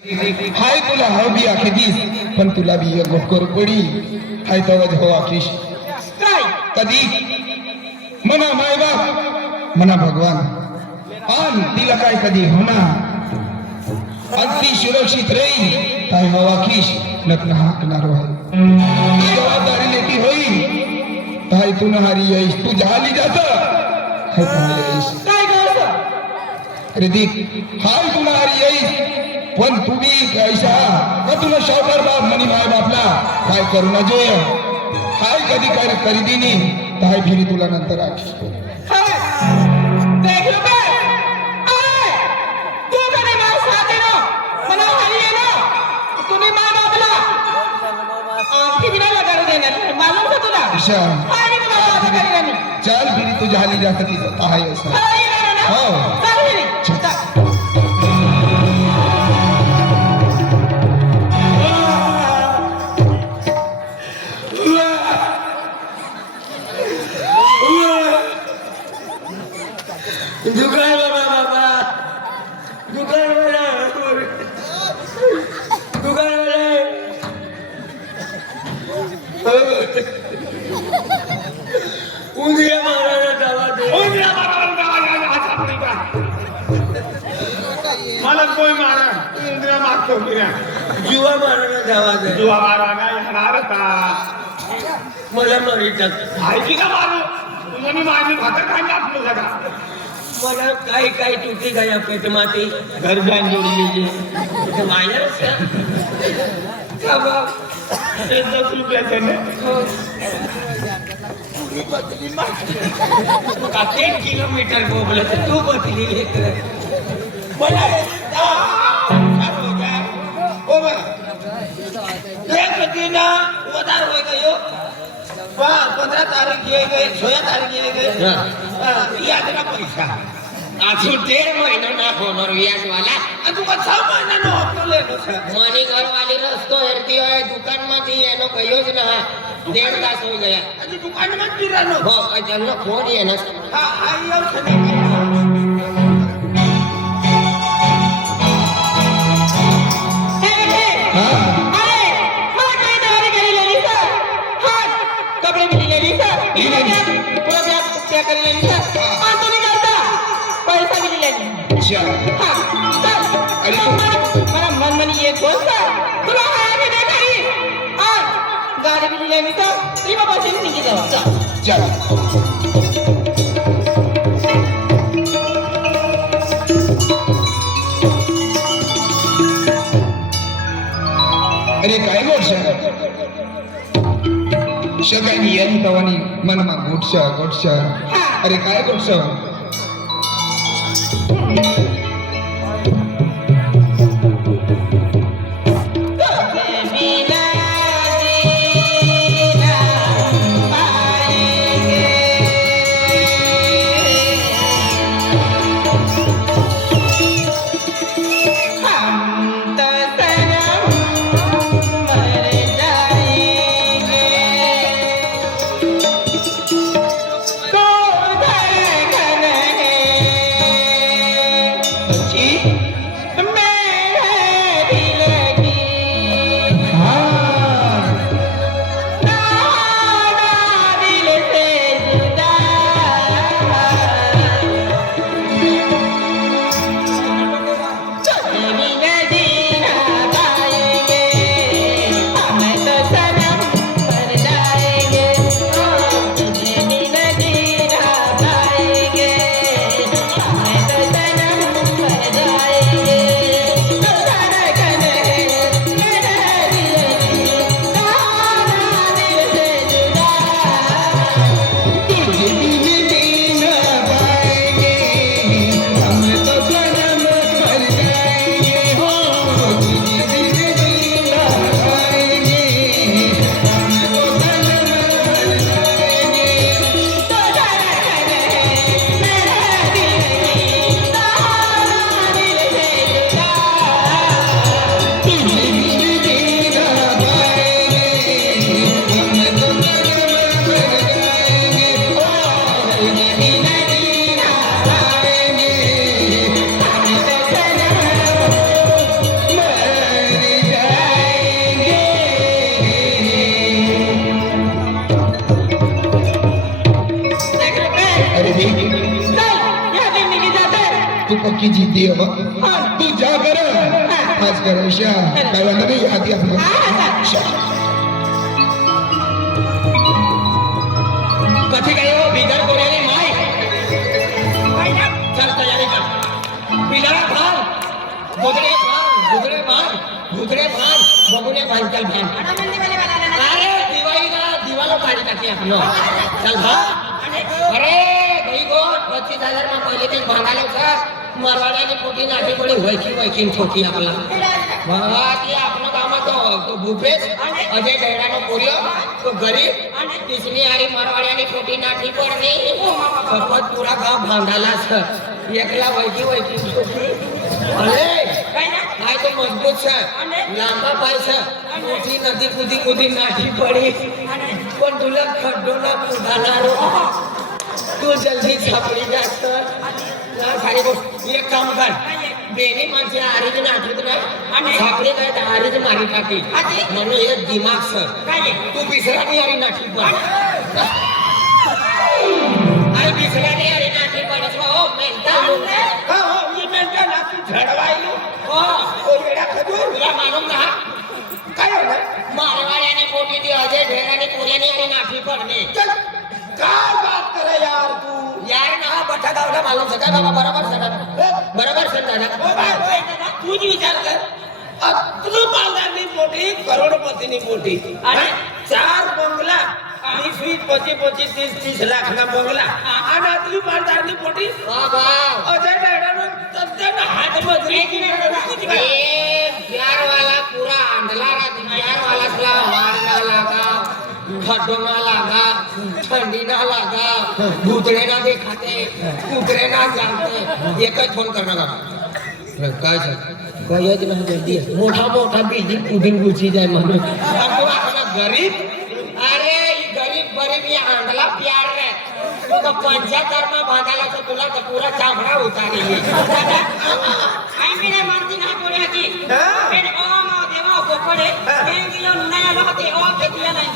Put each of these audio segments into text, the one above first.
हाय तुला हवी आखे दिस पण तुला बी एक गोटकोर पडी हाय तवज हो आखिश काय कधी मना माय बाप मना भगवान आन तिला काय कधी होना अगदी सुरक्षित रही काय हो आखिश नकना हाकणार आहे जबाबदारी लेती होई काय तू नहारी यश तू जहाली जात हाय तुम्हाला यश काय गं अरे देख हाय तू नहारी यश पण तुम्ही कैसा का तुला शौकर बाप मनी माय बापला काय करू ना जे हाय कधी काय करी दिनी काय फिरी तुला नंतर आखी हाय देख लो काय अरे तू कने मार साथे ना मना हरी है ना तूने मार बापला आंखी बिना लगा देणार मालूम का तुला ईशा हाय मी तुला आता करेगा मी चल फिरी तुझ्या हाली जात तिथं आहे असं हाय ना हो चल फिरी चल मला कोण मारा इंद्रिया मारतो जीवा मारायला जावा दे जीवा मारा नाही येणार का मला मारितात माहिती का मारू तुझं मी माझी भाकर खायला आपलं सगळा मला काही काही तुटी काय पेट माती घर जाऊन जोडली मायरच का बाप 10 रुपयाचे ने का 3 किलोमीटर बोबलं तर तू बसली लेकर मला ओ बा एक दिन उधार हो गयो 15 तारीख ये गए 16 तारीख ये गए याद ना पैसा आजू 1.5 महीना ना होणार व्याज वाला तू का 6 महीना नो हप्तो लेनो છે મની ઘરવાળી રસ્તો હેરતી હોય દુકાનમાંથી એનો ગયો જ ના 1.5 તાસ હોઈ ગયા હજુ દુકાનમાં જ પીરાનો હો અજનો ફોન એનો હા આયો છે अरे काय गोडशा शगानी यांनी तवानी मनमा गोडशा गोडशा अरे काय गोडशा की जीती हो तू जा कर आज कर उषा काय वांधा नाही आधी आपण कथी काय हो बिगर कोऱ्याने माय चल तयारी कर पिलारा भान गुजरे भान बगुने भान चल भान अरे दिवालो काढी टाकी आपलं चल भान अरे भाई गो 25,000 में पहिले ते भांगाले का मरवाड्याने पोटी नाटी पडी वैकी ठोकी आपला बाबा ती आपलं कामात तो भूपेश अजय ढेरानो पोरियो तो गरीब तिसरी आरी मरवाड्याने पोटी नाटी पडणे खपत पुरा गाव भांगाला एकला वैकी ठोकी अरे काय तो मजबूत है लांबा पाय है मोठी नदी कुदी नाटी पडी पण तुला खड्डो ना कुदानारो तू जल्दी छापडी जास्त ना सारी गोष्ट एक काम कर बेनी माणसे आरीज नाठीत नाही छापडी काय तर आरीज मारी टाकी म्हणून एक दिमाग सर तू बिसरानी आरी नाठी पड आई बिसरानी आरी नाठी पडस हो मेंटा हो ये मेंटा नाठी झडवायलो हो ओ वेडा खजूर तुला मालूम ना काय होणार मारवाड्याने पोटी दी अजय ढेराने पुऱ्याने आरी नाठी पडणे काय बात करे यार तू यार ना बठा गावला मालूम सका बाबा बरोबर सर दादा तू जी विचार कर तुझं मालदारनी पोटी करोडपतीनी पोटी आणि 4 बंगला 20-25-30 लाख ना बंगला आणि आतली मालदारनी पोटी बाबा अजय डायडानो तद्दन हात मजरी प्यार वाला पूरा अंधला प्यार वाला सला मारना लगा खड्डोना लागा ठंडी ना लागा भूतड़े ना दिखाते कुतरे ना जानते एक फोन करना का काय कयच ना जल्दी मोठा बिल्डिंग उदिन गुची जाए म्हणून हमको अपना गरीब अरे ये गरीब ये आंधला प्यार रे तो 75 में भागाला तो तुला तो पूरा चामड़ा उतारेगी आई मेरे मारती ना पोरे की मेरे ओ मा देवा कोपडे हेंगिलो नया लोते ओ केतिया नाही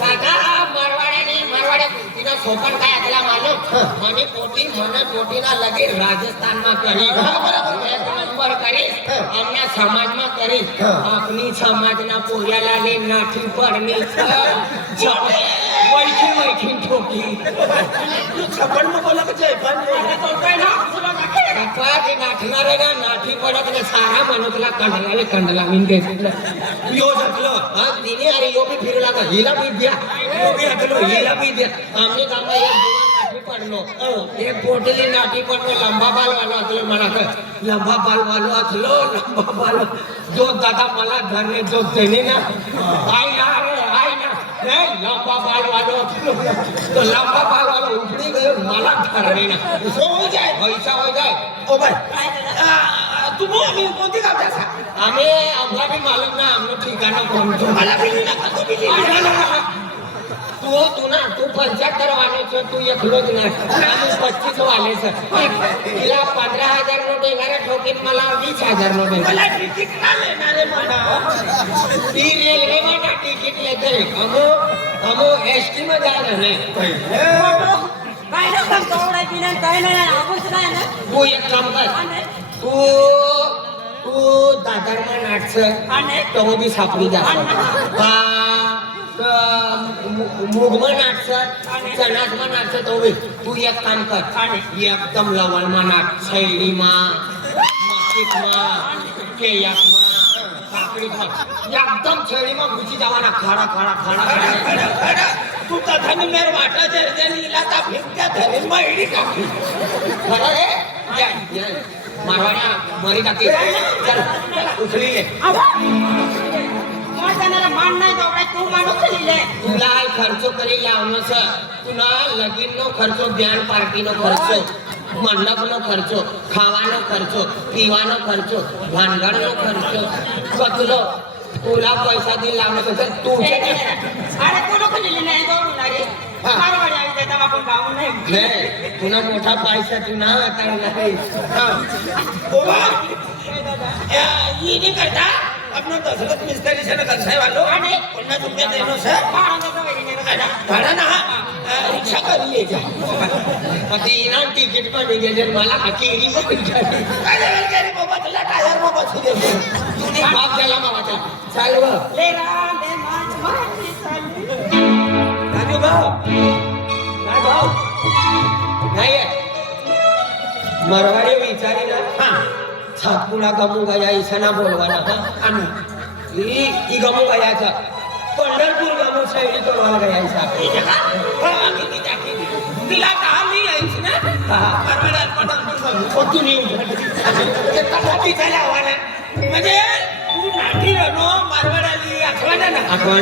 दादा मरवाड्या तिना सोपन काय ऐकला मालूम म्हणे पोटीना लगे राजस्थान में करी एक नंबर करी हमना समाज में करी अपनी समाज ना पोऱ्याला ले नाठी पडणे छपे वैखी ठोकी छपन में बोला के पण तो काय ना तुला बापा ते नाठणार ना नाठी पडत ने सारा मनुष्यला कंडला मिन घेतलं यो जटलो हा तिने अरे यो भी फिरू लागा हिला भी द्या यो भी हटलो हिला भी द्या आमने काम एक नाठी पडलो एक पोटली नाठी पडलो लंबा बाल वाला असलो मला लंबा बाल वाला असलो लंबा बाल जो दादा मला घरने जो देने ना आई ना नहीं लंबा बाल वाला असलो तो लंबा बाल वाला उपड़ी गयो मला घरने ना सो हो जाए पैसा हो जाए ओ भाई तुम आम्ही कोणती गाव जासा आम्ही आम्हाला भी मालूम ना आम्ही ठिकाणं कोणतो मला भी ना तो भी तू ना तू 75 वाले छो तू एकलोच ना आम्ही 25 वाले छ तिला 15,000 नोट येणारे ठोकीत मला 20,000 नोट मला तिकीट ना लेणारे म्हणा ती रेल्वे मध्ये तिकीट लेते हमो एसटी में जा रहे हैं काय ना काम तोडायची नाही काय नाही आपण काय ना तू एक काम कर तू दादरमा नाटक तो भी सापडी जा मुगमा नाटक चनातमा नाटक तो भी तू एक काम कर एकदम लवणमा नाट शैलीमा मासिकमा केयाकमा काकडीमा एकदम शैलीमा घुसी जावाना खाडा तू कथानी मेर वाटा जर्जनी इलाका फिरत्या धनी महिडी टाकी खरं रे या मारवाड्या मरी टाकी चल उचली ले जाणारा मान नाही दौडाय तू माणूस लिहिले तुला खर्च करी लावनो छ तुना लगीन नो खर्च ब्यान पार्टी नो खर्च मंडप नो खर्च खावानो खर्च पीवानो खर्च भानगड नो खर्च कतलो तुला पैसा दे लावनो तर तू अरे तू लोक लिहिले नाही दौडू लागे मारवाडी आई देता आपण गाव नाही तुना मोठा पैसा तू ना आता नाही ओबा ये नहीं करता अपना दशरथ मिस्त्री से कंसाई वालो आणि 50 रुपया देनो सर भाड़ा ना रिक्शा कर लिए जा ना तिकीट पण गेले मला केरी पण काय लेवल केरी बाबा तुला टायर मग बसू दे तुम्ही बाप झाला मामाचा चालव राजू भाऊ काय भाऊ नाही मरवाडे विचारे ना छापुला गमू गया ईशाना बोलवाना ही गमू गयाचा पंढरपूर गमू शैली करवायला गयाचा तिला काम नाही यायची ना परवाड्यात पंढरपूर कोतून येऊन ते कथाची झाल्या आव्हाना म्हणजे तू नाठी रनो मारवाडाली आठवणा ना आठवण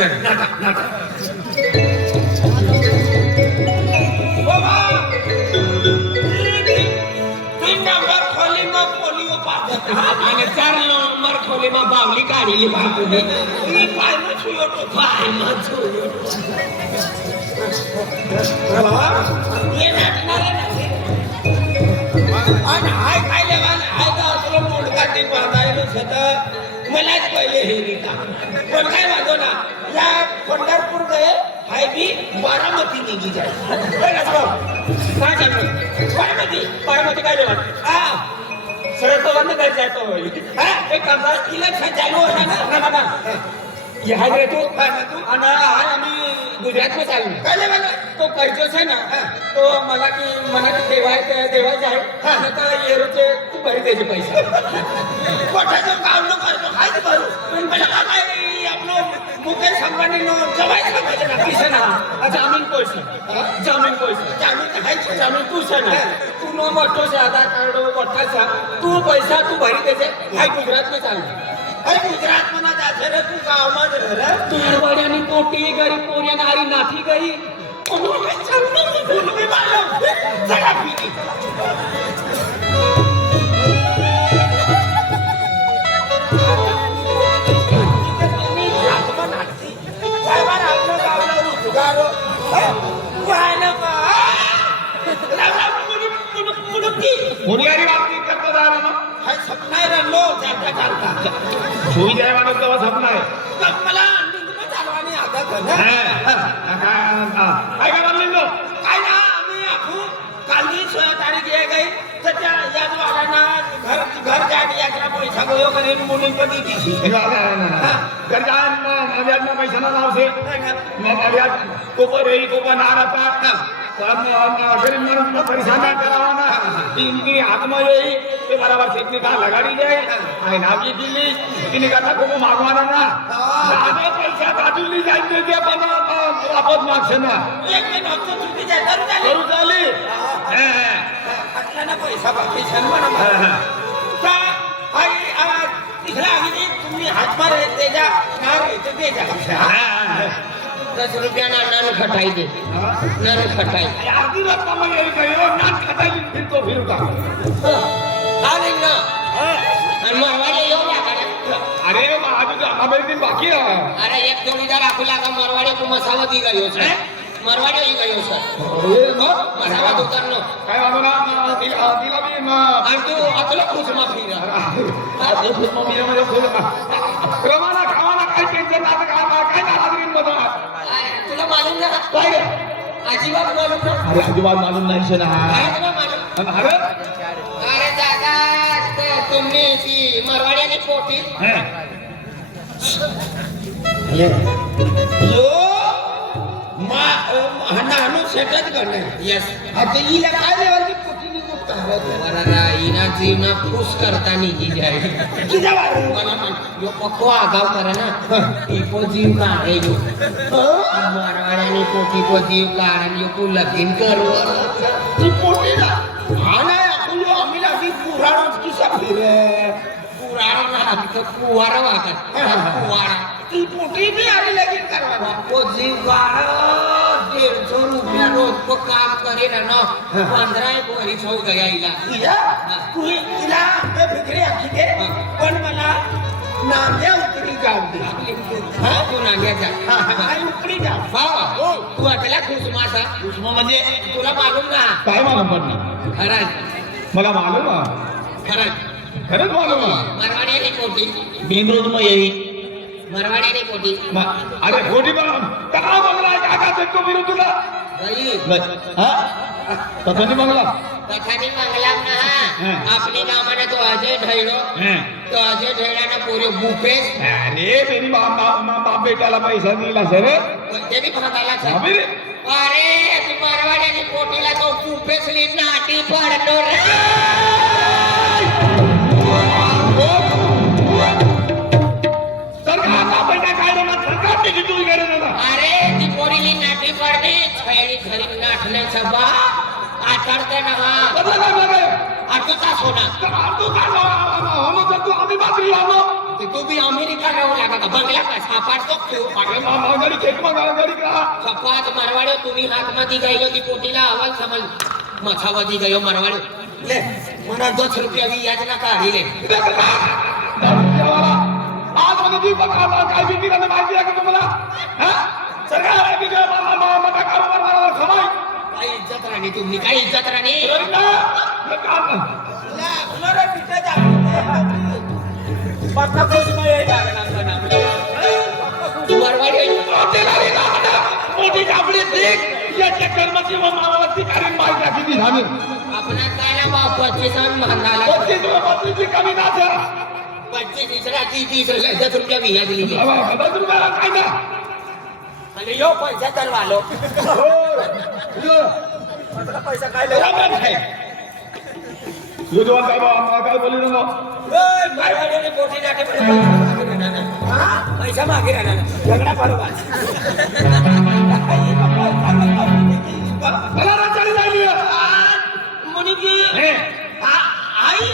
आणि 4 नंबर खोली मग बावली काढली बापूने मलाच पहिले हे रिका पण काय वाजो ना या पंढरपूर गए हाय भी बारामती निघी जाए काय चालू बारामती काय देवा सरळ तो बंद करायचा तो एक काम कर इलेक्शन चालू होता ना ये हाय रे तू आणि हाय आम्ही गुजरात में चालू पहिले मला तो पैसेच आहे ना तो मला की मनात देवायचे आहे आणि तर येरोचे तू भरी द्यायचे पैसे कोठाचं काम न करतो काहीच करू पण मला काय आपलं मुकेश अंबानीनो जवायचं पाहिजे ना किसे ना जामीन पैसे जामीन तू से ना तू नो मोठो से आधार कार्ड मोठा सा तू पैसा तू भरी द्यायचे हाय गुजरात में चालू अरे गुजरात मना जाते रे तू गावामध्ये रे तू वाड्यानी पोटी गई पोऱ्या नारी नाठी गई तुम्ही मारलं चला पिटी मुनियारी बाबतीत करता जाणार ना सपना आहे लो चालता चालता सुई द्यायला तेव्हा सपना आहे मला निघणं चालवानी आता काय काय म्हणले तो काय ना आम्ही आखू कालनी 16 तारीख ये गई तर त्या याच वाड्यांना घर जाट यात्रा पैसा गयो करे मुली कधी दिशी गरजान नव्यात पैसा ना लावसे नव्यात कोपर येई कोपर नाराता गरीब माणूस परेशान करावा ना इनकी हातमा येई ते बराबर शेतनी का लगाडी जाए आहे नावी दिली तिने करता खूप मागवाना ना दादा पैसा दादूली जायचे ते पण वापस मागશે ना एक दिन हफ्ता सुट्टी जाय करू करू चाली ना पैसा बाकी सन्मान का आई तिकडे आगी तुम्ही हातमार आहे त्याच्या नार आहे ते द्या 10 रुपयाना नान खटाई दे नान खटाई आधी रत्ता मग येई गयो नान खटाई फिरतो फिरता आले ना आणि मरवाडे येऊ लागा अरे अभी तो हमारे दिन बाकी है अरे एक जोडीदार आपला का मरवाडे को मसावा दी गयो छे मरवाडे ही गयो सर ये मग मसावा दुकाननो काय वाटो ना दिला भी आणि तू आपला खुश माफी आपलं खूप मम्मी मध्ये खूप रवाना खावाना काय टेन्शन नाही काय नाराजगी मध्ये तुला मालूम ना काय रे अजिबात मालूम ना अरे अजिबात मालूम नाही शे ना काय तुला मालूम अरे अरे दादा तुम्ही ती मरवाड्याने पोटी यो नानू सेटच करणार यस आता हिला काय लेवलची पोटी निघून वरारा इना जीवना खुश करता निघी जाय तुझ्या वारू मला म्हण यो पक्को आगाव करा ना इको जीव का रे यो मरवाड्याने पोटी को जीव का आणि यो तू लगीन कर ती पोटी ना हा नाही आपण जो आम्ही लागली पुराणच की फिरे पुराण ना आमचं पुवारा वागत पुवारा ती पोटी भी आली लगीन करवाना को जीव का 150 रुपया रोज को काम करे ना 15 वर्ष हो गया इला तिला तिला ते फिक्री आखी दे पण मला नांद्या उकडी जाऊ दे तू नांग्याचा आणि उकडी जाऊ बाबा तू आपल्या खुशमासा उष्मा म्हणजे तुला मालूम ना काय मालूम पण खरंच मला मालूम आहे खरंच खरंच मालूम आहे मरवाडी पोटी बिन रोज मग येई मरवाड्याने पोटी अरे खोटी पण का बंगला आहे का का तो विरोध तुला बाई हा कथानी बंगला कथानी मंगलाम ना हं. आपली नामाने तो अजय ढैरो तो अजय ढैराना पुरे भूपेश अरे मेरी बाप बेटाला पैसा दिला सर ते बी भागाला छा. अबे रे अरे ती मरवाड्याने पोटीला तो भूपेशली नाटी पडतो रे सरकार का पैसा काय देणार सरकार त्याची चोरी करे ना अरे ती पोरीली नाटी पडते छयडी घरी नाटण्याचा बा आठवते ना हा बदला काय बघाय आठवतो का सोना तू काय होनो तर तू आम्ही बाजरी लावलो ते तू बी अमेरिका राहू लागा का बंगला का सापाडतो ठेव पाठव गाडी खेत मग गाडी का सपात मरवाड्यो तुम्ही हातमध्ये गयो ती पोटीला अवल समज मथावधी गयो मरवाड्यो ले मना 2 रुपया भी याद ना काढिले आज म्हणजे ती बघा काय बिकी करणे माहिती आहे का तुम्हाला हा सरकार आहे की मोठा कारोबार मला खमाई काय इज्जत राणी तुम्ही काय इज्जत राणी मरवाडी मोठी आपली देख या चक्करमध्ये मामाला ती कारण माहिती आहे किती झाली आपला काला बाप 25 महागाला 25 कमी ना सर 25 दुसरा 30 रुपया भी याद लीजिए बदल रुपयाला काय ना आणि यो पैसा तर वालो पैसा काय आहे युद्धवान काय बाबा काय बोलू नको मरवाडीने पोटी नाटे पैसा मागे राहणार झगडा बरोबर मला राजाली झाली मुनी की आई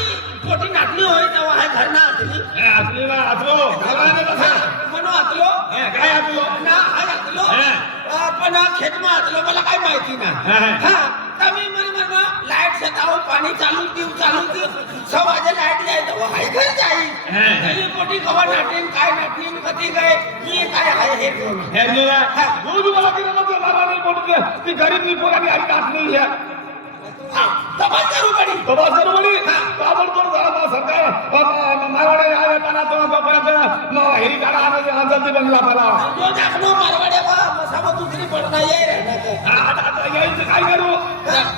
पोटी नाटली होय तेव्हा आहे घर ना आतली आपल्याला आतलो घालायला कसा म्हणून आतलो काय आतलो ना आहे आतलो पण खेत में आतलो मला काय माहिती ना हा तमी म्हणा लाईट सताव पाणी चालू देऊ 6 वाजे लाईट जाय तेव्हा हाय घर जाई ही पोटी खबर नाटीन काय नाटीन कधी गए ये काय आहे हे हे तुला दूध मला किती नको लावानी पोटी ती गरीब पोरांनी आई काट नाही है तबाल करू पडी ताबडतोब झाला सरकार मारवाडे आले त्यांना तो पर्यंत नो हिरी काढा आणि आंदोलन बनला मला जो दाखनो मारवाडे बा मसाबा दुसरी पडना ये रे आता यायचं काय करू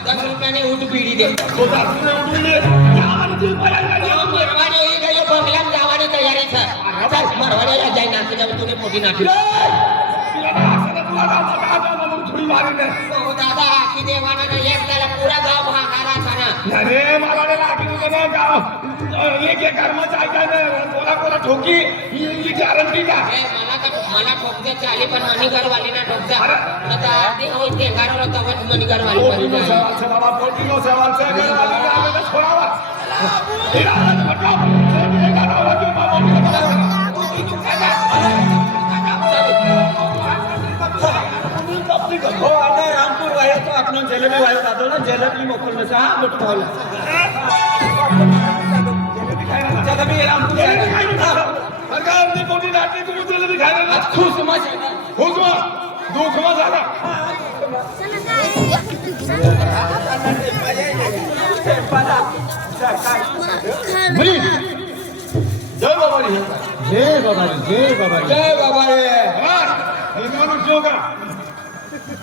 10 रुपयाने ऊट बीडी दे तो दाखवून उठले यावर ती पर्यंत मरवाडे ही गयो बंगला जावानी तयारी छ आता मरवाडे जाय नाकी जाऊ तुने पोटी नाकी थोडी मारी हो दादा की देवाना ना एक त्याला पुरा गाव भागाला था ना अरे मारवाडे लागली गाव एक कर्मचारी काय कोला ठोकी ही गॅरंटी का मला ठोकते चाली पण मणिगर वाली ना ठोकता आता आधी होई ते घरावर तवत मणिगर वाली परी सवाल बाबा पोटीनो सवाल से आवेदन छोड़ावा हो आता रामपूर वाया तो आपण जलेबी वाया जातो ना जलेबी मोकलनं सा मोठ भावला जलेबी रामपूर सरकारने पोटी नाटली तुम्ही जलेबी खायला ना खुश मजा खुश मा दुःख मा झाला मुली जय बाबा रे जय बाबा जय बाबा जय बाबा रे हे मनुष्य का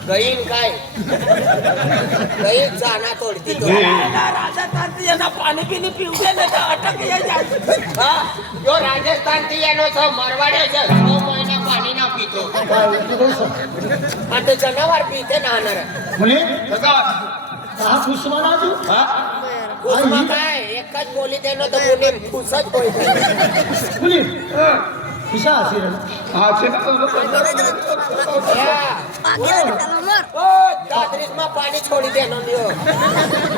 गईन काय गईन जाना तोडती तो राजस्थान यांना पाणी पिणी पिऊ दे ना तर अटक ये जाय हा जो राजस्थान ती येनो छ मरवाडे छ 6 महिना पाणी ना पितो आणि ते जनावर पिते ना नर मुली सरकार हा खुश म्हणा तू हा उसमा काय एकच बोली देनो तर मुली खुशच होई मुली किसा असेल हा शेतात ओ दादरीस मा पाणी छोडी देनो दियो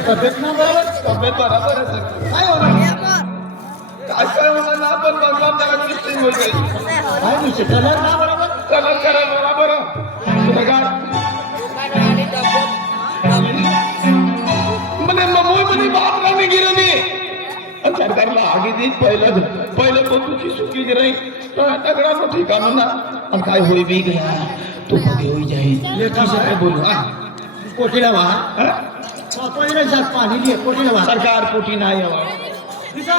तब्येत ना बरोबर तब्येत बरोबर आहे सर काय होणार काय होणार ना पण बंगला त्याला किती होईल काय विषय कलर ना बरोबर कलर करा बरोबर सरकार दुकान वाली डब्बो म्हणे मुंबई मध्ये बाप राणी गिरणी सरकारला आगी दी पहिलं पण तुझी सुखी गिराई तगडा तो ठिकाण ना आणि काय होई बी गया तू कधी होई जाईल लेखा काय बोलू हा कोटीला वा हा? पहिलं जात पाणी घे कोटीला वा सरकार पोटी नाही यावा किसा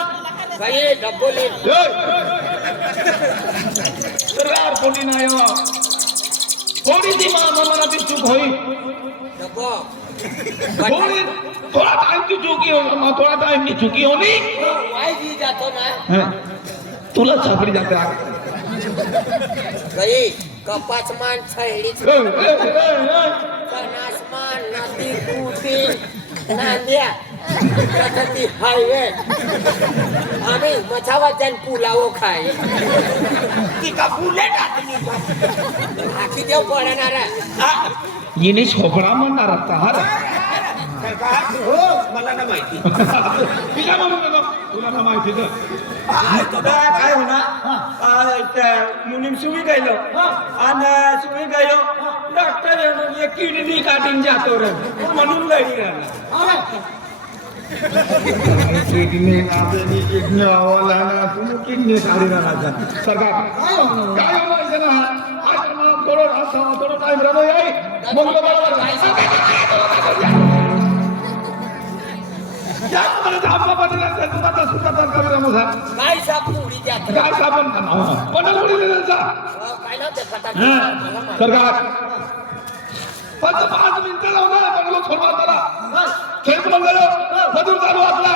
भाई डब्बो ले ए! रार कोणी नाही हो. थोडीशी मनाची चूक होईल नको थोडी थोडा टाइमची चुकी हो थोडा टाइमची चुकी होणी वाईजी जातो ना तुला सापडी जाते गई कपासमान छैडीच कनासमान नाती कुटी नांद्या ती हायवे आम्ही मछावाच्यान पुलावो खाई ती का बुलेट आखी देव पडणार हिने छोकरा म्हणणार आता हो मला ना माहिती तिला म्हणून तुला ना माहिती तर काय होणार मुलीम सुवी गेलो आणि सुवी गेलो डॉक्टर एक किडनी काढून जातो रे म्हणून लढी राहिला किडनी नाचणी किडनी आवाला ना तुम्ही किडनी साडी राहणार सरकार काय म्हणायचं ना आज मला थोडं रास्ता थोडं टाइम राहतो याई मग बरोबर काय म्हणत आम्हा बदला सुद्धा सुद्धा कमी रामोसा काय सापुडी जात काय साबण पण उडी देण्याचा काय ना ते फटाके सरकार 5 मिनिटं लावणार बंगलो सोडणार त्याला खेळ पण झालं मधून चालू असला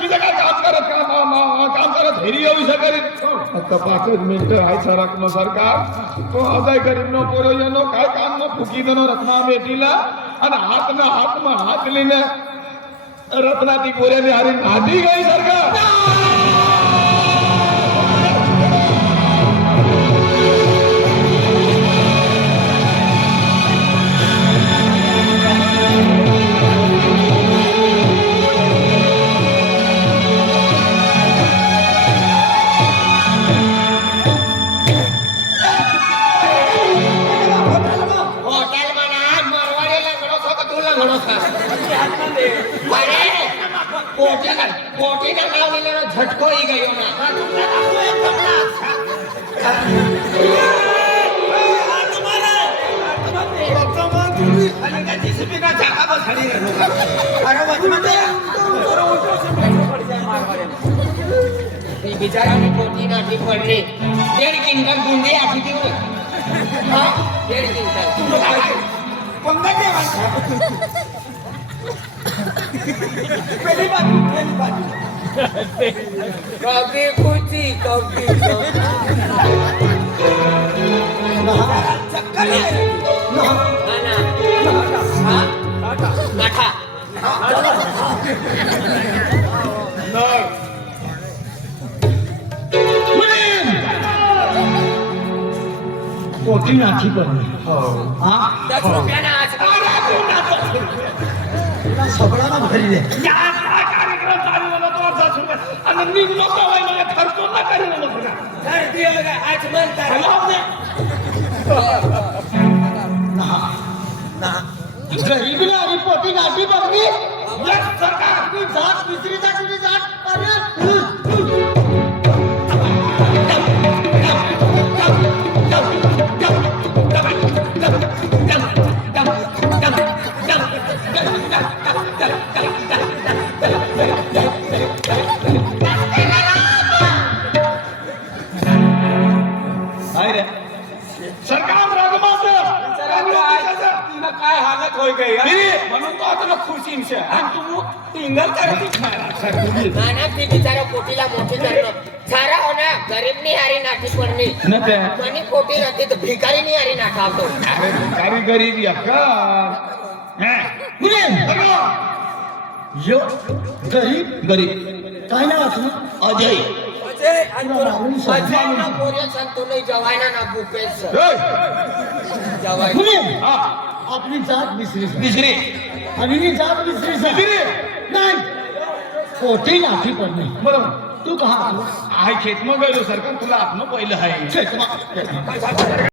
की जे काय काम करत हेरी येऊ शकेल फक्त 5 मिनिटं आहे सरकनो सरकार तो अजय गरीब नो पोरो येनो काय काम नो फुकी देनो रत्ना बेटीला आणि हात लिने रत्ना ती पोऱ्याने हरी नादी गई सरकार झटको ही गयो ना बिचाराने पोटी नाठी पडली 1.5 क्विंटल गुंडी आठी दिवस 1.5 क्विंटल कभी खुशी कभी माठा पोटी नाठी पडली 10 रुपयाना आज सगळ्यांना भरी दे कार्यक्रम चालू झाला तो 10 रुपये आणि निघलो कवाय मला खर्च ना करेल आज म्हणता गरीबीला आणि पोटी नाठी पडली सरकार जात मिस्त्री जात अरे सरकार रागमाचं काय हालत होय गई म्हणून तो आता खुशी आणि तू टिंगल करत नाना ती बिचारा पोटीला मोठी करणं सारा हो ना गरीबनी हारी नाठी पडणी मनी पोटी राहते तर भिकारीनी हारी नाठावतो गरीब अक्का यो गरीब गरीब काय नाव असं अजय अजयना पोरिया संतो नाही जवायना ना भूपेश जवाय आपली जात मिसरी तिसरी आणि ही जात मिसरी नाही पोटी नाठी पडली बरोबर तू कहा आहे खेत मग गेलो सरकार तुला आपण पहिलं आहे